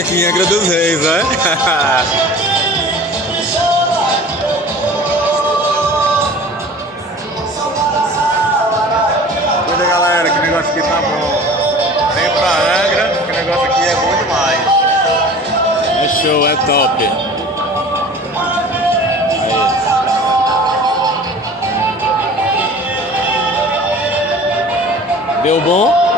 aqui em Angra dos Reis, né? Cuida, galera, que o negócio aqui tá bom. Vem pra Angra, que o negócio aqui é bom demais. É show, é top. Aí. Deu bom?